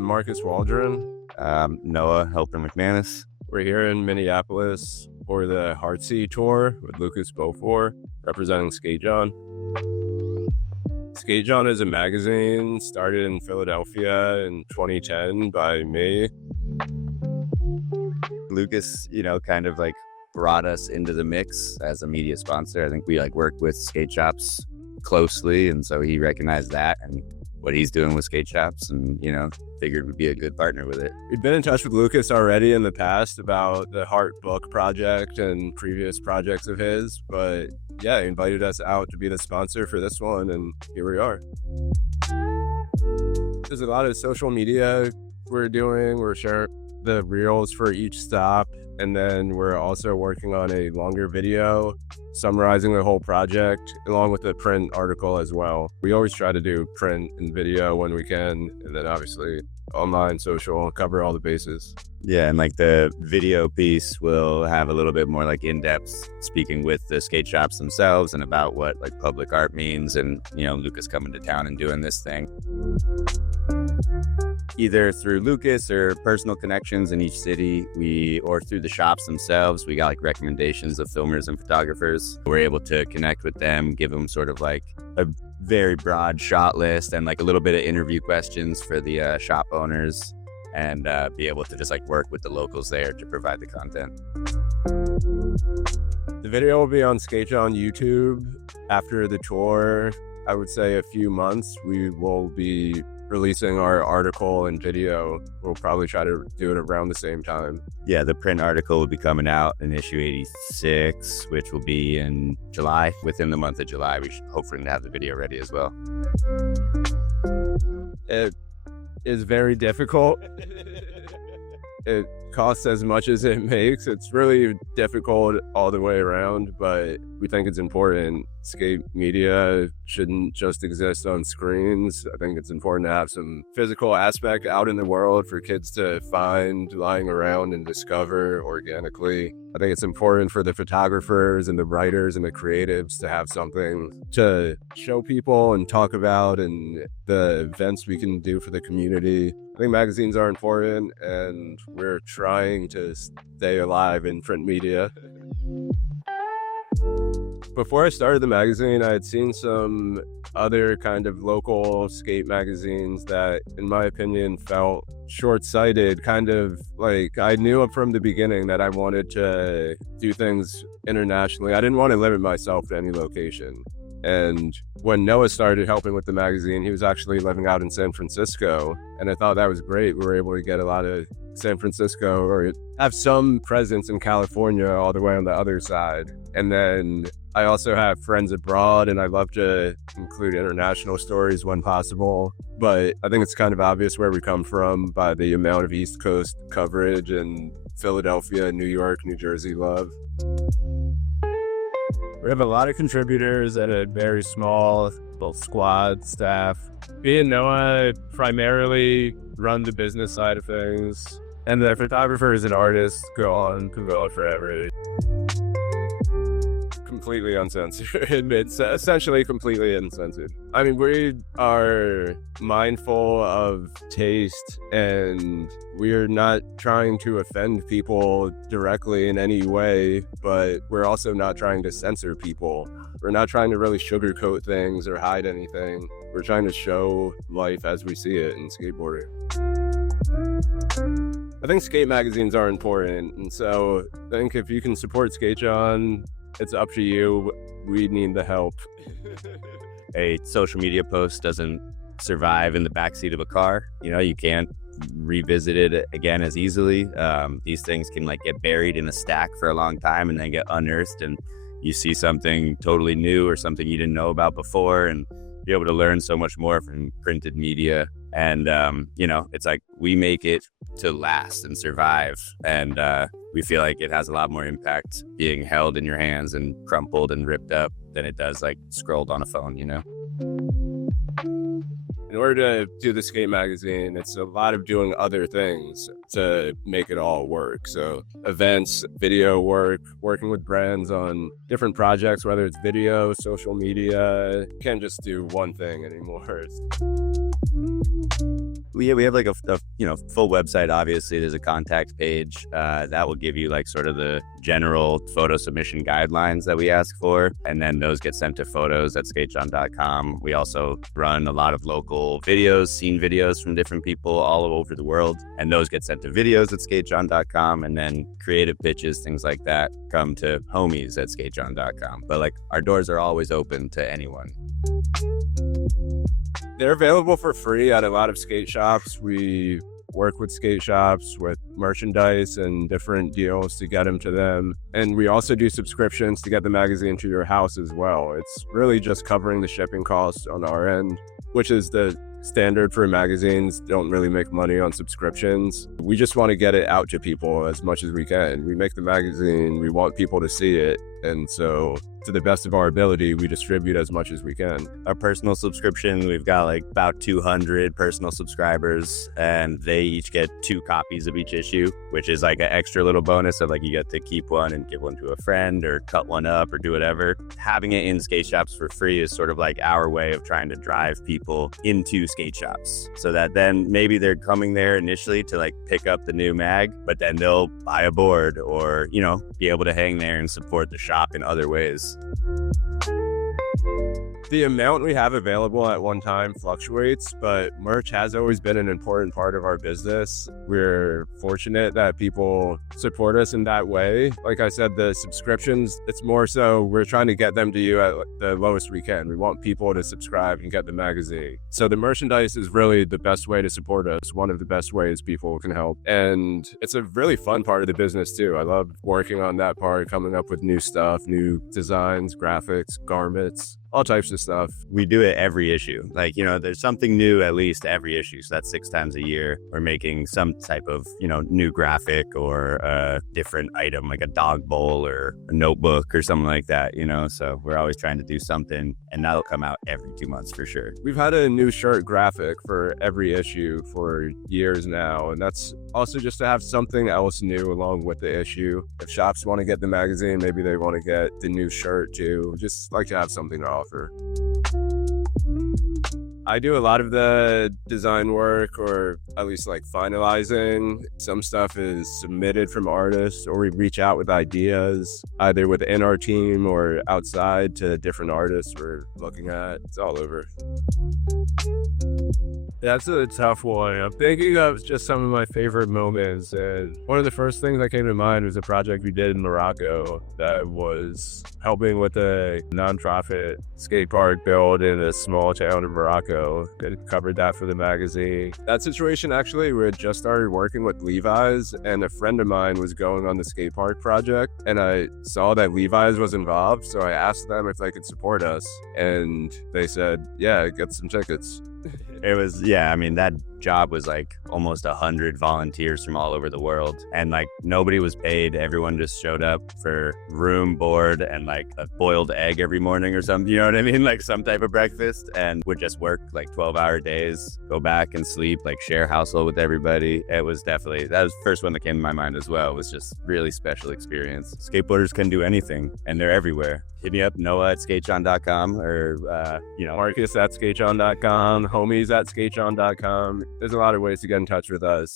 I'm Marcus Waldron. Noah halpern-mcmanus. We're here in Minneapolis for the Heartsea tour with Lucas Beaufort, representing Skate Jawn. Skate Jawn is a magazine started in Philadelphia in 2010 by me. Lucas, kind of brought us into the mix as a media sponsor. I think we work with skate shops closely, and so he recognized that and what he's doing with skate shops, and figured we'd be a good partner with it. We'd been in touch with Lucas already in the past about the Heart book project and previous projects of his, but yeah, he invited us out to be the sponsor for this one, and here we are. There's a lot of social media we're doing. We're sharing the reels for each stop, and then we're also working on a longer video summarizing the whole project along with the print article as well. We always try to do print and video when we can, and then obviously online, social, cover all the bases. Yeah, and the video piece will have a little bit more in-depth speaking with the skate shops themselves and about what public art means, and Lucas coming to town and doing this thing. Either through Lucas or personal connections in each city, or through the shops themselves, we got recommendations of filmers and photographers. We're able to connect with them, give them sort of a very broad shot list and a little bit of interview questions for the shop owners, and be able to just work with the locals there to provide the content. The video will be on Skate Jawn YouTube after the tour. I would say a few months we will be releasing our article and video. We'll probably try to do it around the same time. Yeah, the print article will be coming out in issue 86, which will be in July. Within the month of July, we should hopefully have the video ready as well. It is very difficult. It costs as much as it makes. It's really difficult all the way around, but we think it's important. Skate media shouldn't just exist on screens. I think it's important to have some physical aspect out in the world for kids to find lying around and discover organically. I think it's important for the photographers and the writers and the creatives to have something to show people and talk about, and the events we can do for the community. I think magazines are important, and we're trying to stay alive in print media. Before I started the magazine, I had seen some other kind of local skate magazines that, in my opinion, felt short-sighted. I knew from the beginning that I wanted to do things internationally. I didn't want to limit myself to any location. And when Noah started helping with the magazine, he was actually living out in San Francisco, and I thought that was great. We were able to get a lot of San Francisco, or have some presence in California all the way on the other side. And then I also have friends abroad, and I love to include international stories when possible. But I think it's kind of obvious where we come from by the amount of East Coast coverage and Philadelphia, New York, New Jersey love. We have a lot of contributors and a very small squad staff. Me and Noah primarily run the business side of things, and the photographers and artists go on forever. Completely uncensored. It's essentially completely uncensored. I mean, we are mindful of taste, and we're not trying to offend people directly in any way, but we're also not trying to censor people. We're not trying to really sugarcoat things or hide anything. We're trying to show life as we see it in skateboarding. I think skate magazines are important, and so I think if you can support Skate Jawn, it's up to you. We need the help. A social media post doesn't survive in the backseat of a car. You can't revisit it again as easily. These things can get buried in a stack for a long time and then get unearthed, and you see something totally new or something you didn't know about before, and be able to learn so much more from printed media. And it's we make it to last and survive, and we feel like it has a lot more impact being held in your hands and crumpled and ripped up than it does scrolled on a phone. In order to do the skate magazine, it's a lot of doing other things to make it all work. So events, video work, working with brands on different projects, whether it's video, social media. You can't just do one thing anymore. We have like a full website. Obviously, there's a contact page that will give you like sort of the general photo submission guidelines that we ask for, and then those get sent to photos@skatejawn.com. We also run a lot of local videos, scene videos from different people all over the world, and those get sent to videos@skatejawn.com, and then creative pitches, things like that, come to homies@skatejawn.com. But like our doors are always open to anyone. They're available for free at a lot of skate shops. We work with skate shops with merchandise and different deals to get them to them. And we also do subscriptions to get the magazine to your house as well. It's really just covering the shipping costs on our end, which is the standard for magazines. Don't really make money on subscriptions. We just want to get it out to people as much as we can. We make the magazine, we want people to see it. And so to the best of our ability, we distribute as much as we can. Our personal subscription, we've got like about 200 personal subscribers, and they each get 2 copies of each issue, which is like an extra little bonus of like you get to keep one and give one to a friend or cut one up or do whatever. Having it in skate shops for free is sort of like our way of trying to drive people into skate shops, so that then maybe they're coming there initially to like pick up the new mag, but then they'll buy a board or, be able to hang there and support the shop in other ways. The amount we have available at one time fluctuates, but merch has always been an important part of our business. We're fortunate that people support us in that way. Like I said, the subscriptions, it's more so we're trying to get them to you at the lowest we can. We want people to subscribe and get the magazine. So the merchandise is really the best way to support us, one of the best ways people can help. And it's a really fun part of the business too. I love working on that part, coming up with new stuff, new designs, graphics, garments, all types of stuff. We do it every issue. Like, there's something new at least every issue. So that's 6 times a year. We're making some type of, new graphic or a different item, like a dog bowl or a notebook or something like that, So we're always trying to do something, and that'll come out every 2 months for sure. We've had a new shirt graphic for every issue for years now. And that's also just to have something else new along with the issue. If shops want to get the magazine, maybe they want to get the new shirt too. Just like to have something to offer. I do a lot of the design work, or at least like finalizing. Some stuff is submitted from artists, or we reach out with ideas either within our team or outside to different artists we're looking at. It's all over. That's a tough one. I'm thinking of just some of my favorite moments. And one of the first things that came to mind was a project we did in Morocco that was helping with a nonprofit skate park build in a small town in Morocco. It covered that for the magazine. That situation, actually, we had just started working with Levi's, and a friend of mine was going on the skate park project, and I saw that Levi's was involved, so I asked them if they could support us, and they said, yeah, get some tickets. It was, that job was like almost 100 volunteers from all over the world, and like nobody was paid. Everyone just showed up for room, board, and like a boiled egg every morning or something, you know what I mean? Like some type of breakfast, and would just work like 12-hour days, go back and sleep, like share household with everybody. It was definitely, that was the first one that came to my mind as well. It was just really special experience. Skateboarders can do anything, and they're everywhere. Hit me up, Noah@skatejawn.com, or Marcus@skatejawn.com, homies@skatejawn.com. There's a lot of ways to get in touch with us.